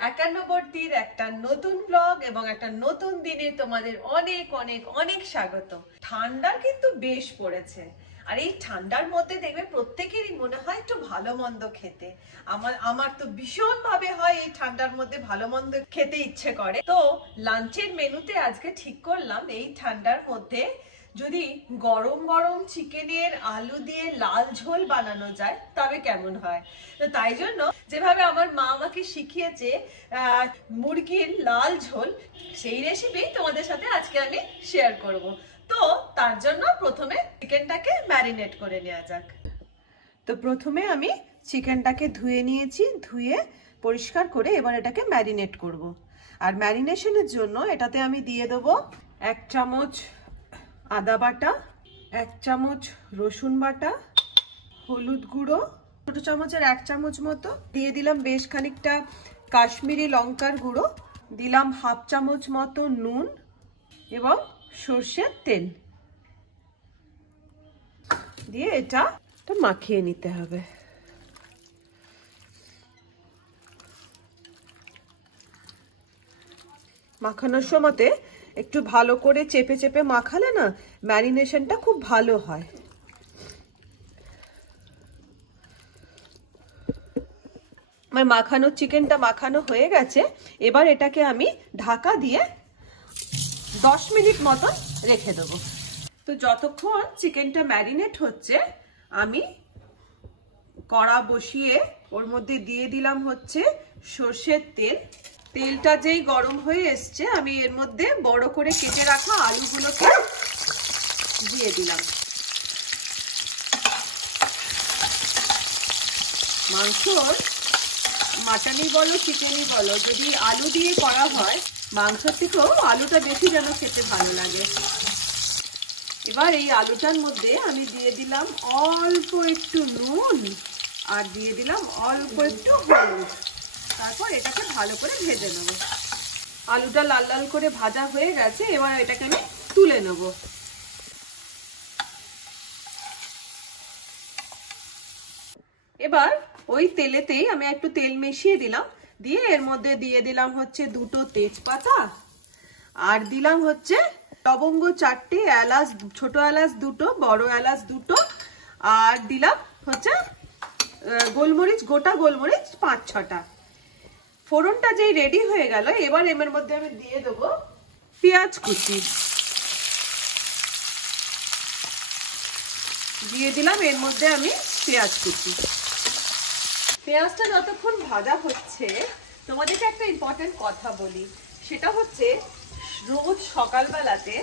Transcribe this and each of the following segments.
একান্নবর্তীর একটা নতুন ব্লগ এবং একটা নতুন দিনে তোমাদের অনেক অনেক অনেক স্বাগত। ঠান্ডা কিন্তু বেশ পড়েছে, আর এই ঠান্ডার মধ্যে দেখবে প্রত্যেকেরই মনে হয় একটু ভালো মন্দ খেতে। আমার তো ভীষণ ভাবে হয় এই ঠান্ডার মধ্যে ভালো মন্দ খেতে ইচ্ছে করে। তো লাঞ্চের মেনুতে আজকে ঠিক করলাম এই ঠান্ডার মধ্যে যদি গরম গরম চিকেনের আলু দিয়ে লাল ঝোল বানানো যায় তবে কেমন হয়। তো তাই জন্য যেভাবে আমার মা আমাকে শিখিয়েছে মুরগির লাল ঝোল, সেই রেসিপি তোমাদের সাথে আজকে আমি শেয়ার করব। তো তার জন্য প্রথমে চিকেনটাকে ম্যারিনেট করে নেওয়া যাক। তো প্রথমে আমি চিকেনটাকে ধুয়ে নিয়েছি, ধুয়ে পরিষ্কার করে এবার এটাকে ম্যারিনেট করব। আর ম্যারিনেশনের জন্য এটাতে আমি দিয়ে দেবো 1 চামচ আদা বাটা, 1 চামচ রসুন বাটা, হলুদ গুঁড়ো ছোট চামচের 1 চামচ মতো, দিয়ে দিলাম বেশ খানিকটা কাশ্মীরি লঙ্কার গুঁড়ো, দিলাম 1/2 চামচ মতো নুন এবং সর্ষের তেল দিয়ে এটা মাখিয়ে নিতে হবে। মাখানোর সময়তে একটু ভালো করে চেপে চেপে মাখালে না ম্যারিনেশনটা খুব ভালো হয়। আমার মাখানো চিকেনটা মাখানো হয়ে গেছে, এবার এটাকে আমি ঢাকা দিয়ে 10 মিনিট মতো রেখে দেবো। তো যতক্ষণ চিকেনটা ম্যারিনেট হচ্ছে আমি কড়া বসিয়ে ওর মধ্যে দিয়ে দিলাম হচ্ছে সর্ষের তেল। তেলটা যেই গরম হয়ে এসছে আমি এর মধ্যে বড় করে কেটে রাখা আলুগুলোকে দিয়ে দিলাম। মাংসর মাটনই বলো চিকেনই বলো, যদি আলু দিয়ে করা হয় মাংসের থেকেও আলুটা বেশি যেন খেতে ভালো লাগে। এবার এই আলুটার মধ্যে আমি দিয়ে দিলাম অল্প একটু নুন আর দিয়ে দিলাম অল্প একটু হলুদ। তারপর এটাকে ভালো করে ভেজে নেব। আলুটা লাল লাল করে ভাজা হয়ে গেছে, এবার এটাকে আমি তুলে নেব। এবার ওই তেলেতেই আমি একটু তেল মিশিয়ে দিলাম, দিয়ে এর মধ্যে দিয়ে দিলাম হচ্ছে 2টো তেজপাতা, আর দিলাম হচ্ছে লবঙ্গ 4টে, এলাচ ছোট এলাচ 2টো, বড় এলাচ 2টো, আর দিলাম হচ্ছে গোলমরিচ, গোটা গোলমরিচ 5-6টা। ফোড়নটা যেই রেডি হয়ে গেল, এবার এর মধ্যে আমি দিয়ে দেবো পেঁয়াজ কুচি, দিয়ে দিলাম এর মধ্যে আমি পেঁয়াজ কুচি। পেঁয়াজটা যতক্ষণ ভাজা হচ্ছে তোমাদেরকে একটা ইম্পর্টেন্ট কথা বলি, সেটা হচ্ছে রোজ সকালবেলাতে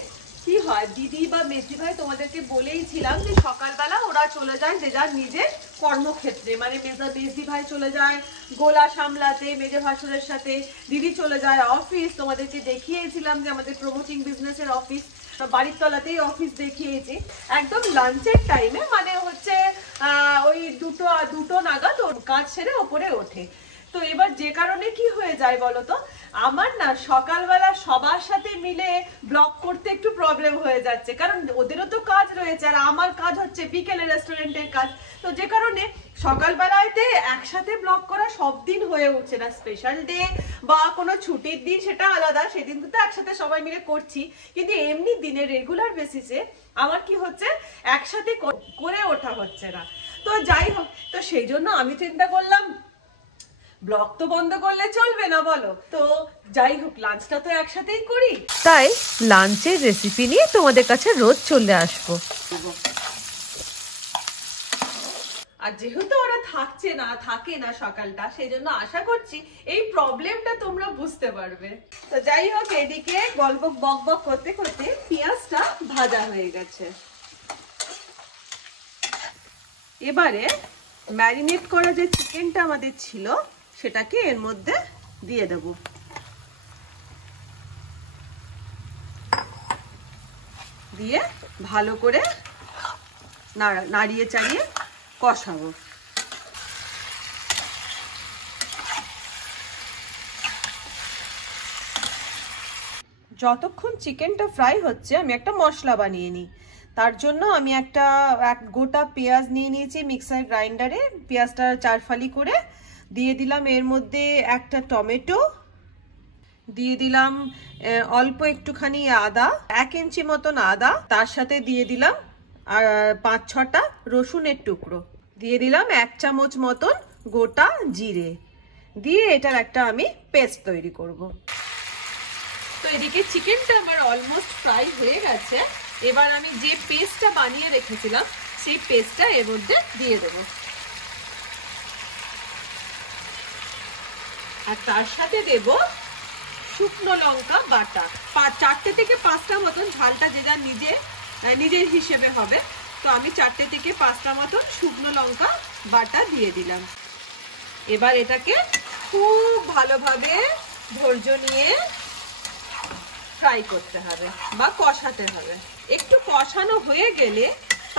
কি হয়, দিদি বা মেজদি ভাই তোমাদেরকে বলেইছিলাম যে সকালবেলা ওরা চলে যায় যে যার নিজের কর্মক্ষেত্রে, মানে মেজদি ভাই চলে যায় গোলা সামলাতে মেজে ভাসুরের সাথে, দিদি চলে যায় অফিস। তোমাদেরকে দেখিয়েছিলাম যে আমাদের প্রমোটিং বিজনেসের অফিস বাড়ির তলাতেই অফিস দেখিয়েছি। একদম লাঞ্চের টাইমে মানে হচ্ছে ওই দুটো নাগাদ ওর কাজ সেরে ওপরে ওঠে। তো এবার যে কারণে কি হয়ে যায় বলতো, আমার না সকালবেলা সবার সাথে মিলে ব্লগ করতে একটু প্রবলেম হয়ে যাচ্ছে, কারণ ওদেরও তো কাজ রয়েছে আর আমার কাজ হচ্ছে বিকেলে রেস্টুরেন্টের কাজ। তো যে কারণে সকালবেলাতে একসাথে ব্লগ করা সব দিন হয়ে উঠছে না। স্পেশাল ডে বা কোনো ছুটির দিন সেটা আলাদা, সেদিন তো একসাথে সবাই মিলে করছি, কিন্তু এমনি দিনে রেগুলার বেসিসে আমার কি হচ্ছে একসাথে করে ওঠা হচ্ছে না। তো যাই হোক, তো সেই জন্য আমি চিন্তা করলাম ব্লগ তো বন্ধ করলে চলবে না বলো, তো যাই হোক লাঞ্চটা তো একসাথেই করি, তাই লাঞ্চের রেসিপি নিয়ে তোমাদের কাছে রোজ চলে আসবো। আর যেহেতু ওরা থাকে না সকালটা, সেই জন্য আশা করছি এই প্রবলেমটা তোমরা বুঝতে পারবে। তো যাই হোক, এদিকে গল্প বক বক করতে করতে পেঁয়াজটা ভাজা হয়ে গেছে। এবারে ম্যারিনেট করা যে চিকেনটা আমাদের ছিল সেটাকে এর মধ্যে দিয়ে দেব। দিয়ে ভালো করে নাড়িয়ে চাড়িয়ে কষাবো। যতক্ষণ চিকেনটা ফ্রাই হচ্ছে আমি একটা মশলা বানিয়ে নিই। তার জন্য আমি এক গোটা পেঁয়াজ নিয়ে নিয়েছি মিক্সার গ্রাইন্ডারে, পেঁয়াজটা 4 ফালি করে, দিয়ে দিলাম এর মধ্যে একটা টমেটো, দিয়ে দিলাম অল্প একটুখানি আদা, 1 ইঞ্চি মতন আদা, তার সাথে দিয়ে দিলাম আর 5-6টা রসুনের টুকরো, দিয়ে দিলাম 1 চামচ মতন গোটা জিরে, দিয়ে এটার একটা আমি পেস্ট তৈরি করব। তো এদিকে চিকেনটা আমার অলমোস্ট ফ্রাই হয়ে গেছে। এবার আমি যে পেস্টটা বানিয়ে রেখেছিলাম সেই পেস্টটা এর মধ্যে দিয়ে দেবো, আর তার সাথে দেব শুকনো লঙ্কা বাটা, 4টে থেকে 5টা মতন, ঝালটা যে যার নিজের হিসেবে হবে। তো আমি 4টে থেকে 5টা মতন শুকনো লঙ্কা বাটা দিয়ে দিলাম। এবার এটাকে খুব ভালোভাবে ধৈর্য নিয়ে ফ্রাই করতে হবে বা কষাতে হবে। একটু কষানো হয়ে গেলে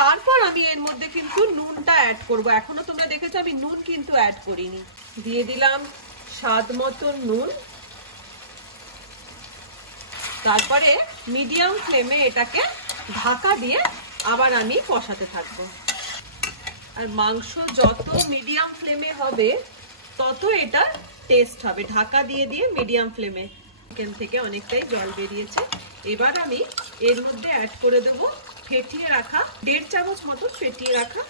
তারপর আমি এর মধ্যে কিন্তু নুনটা অ্যাড করব। এখনো তোমরা দেখেছো আমি নুন কিন্তু অ্যাড করিনি। দিয়ে দিলাম স্বাদ মতো নুন, তারপরে মিডিয়াম ফ্লেমে এটাকে ঢাকা দিয়ে আবার আমি কষাতে থাকবো। আর মাংস যত মিডিয়াম ফ্লেমে হবে তত এটা টেস্ট হবে। ঢাকা দিয়ে দিয়ে মিডিয়াম ফ্লেমে, চিকেন থেকে অনেকটাই জল বেরিয়েছে। এবার আমি এর মধ্যে অ্যাড করে দেব ফেটিয়ে রাখা 1.5 চামচ মতো ফেটিয়ে রাখা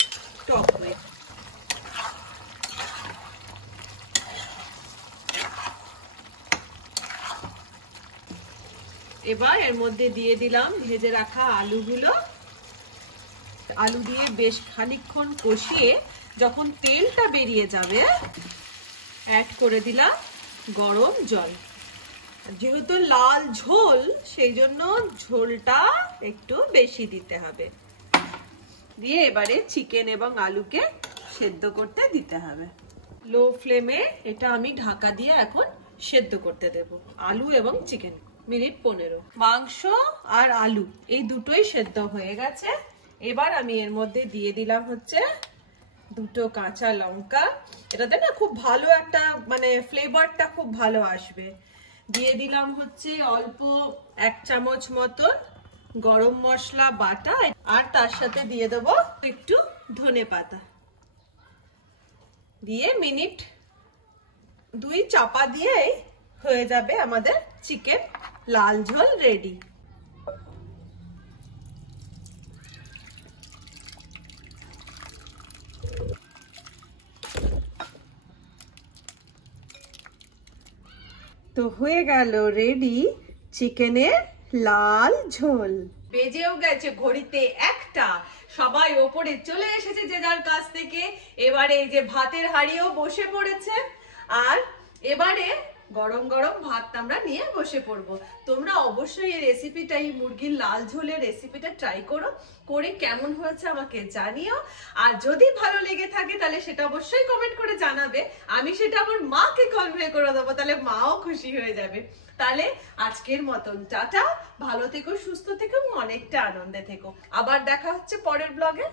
টক দই। এবার এর মধ্যে দিয়ে দিলাম ভেজে রাখা আলুগুলো। আলু দিয়ে বেশ খানিকক্ষণ কষিয়ে যখন তেলটা বেরিয়ে যাবে অ্যাড করে দিলাম গরম জল। যেহেতু লাল ঝোল সেই জন্য ঝোলটা একটু বেশি দিতে হবে। দিয়ে এবারে চিকেন এবং আলুকে সেদ্ধ করতে দিতে হবে। লো ফ্লেমে এটা আমি ঢাকা দিয়ে এখন সেদ্ধ করতে দেব, আলু এবং চিকেন। মিনিট 15। মাংস আর আলু এই দুটোই সেদ্ধ হয়ে গেছে। এবার আমি এর মধ্যে দিয়ে দিলাম হচ্ছে 2টো কাঁচা লঙ্কা। এটাতে না খুব ভালো একটা মানে ফ্লেভারটা খুব ভালো আসবে। দিয়ে দিলাম হচ্ছে অল্প 1 চামচ মতন গরম মশলা বাটা, আর তার সাথে দিয়ে দেবো একটু ধনেপাতা। দিয়ে মিনিট 2 চাপা দিয়ে হয়ে যাবে আমাদের চিকেন লাল ঝোল রেডি। তো হয়ে গেল রেডি চিকেনের লাল ঝোল। বেজেও গেছে ঘড়িতে 1টা। সবাই ওপরে চলে এসেছে যে যার কাছ থেকে। এবারে এই যে ভাতের হাঁড়িও বসে পড়েছে, আর এবারে গরম গরম ভাত আমরা নিয়ে বসে পড়বো। তোমরা অবশ্যই এই রেসিপিটা, এই মুরগির লাল ঝোলের রেসিপিটা ট্রাই করো, করে কেমন হয়েছে আমাকে জানিও। আর যদি ভালো লেগে থাকে তাহলে সেটা অবশ্যই কমেন্ট করে জানাবে। আমি সেটা আমার মাকে কনভে করে দেবো, তাহলে মাও খুশি হয়ে যাবে। তাহলে আজকের মতন টাটা, ভালো থেকো, সুস্থ থেকো, অনেকটা আনন্দে থেকো। আবার দেখা হচ্ছে পরের ব্লগে।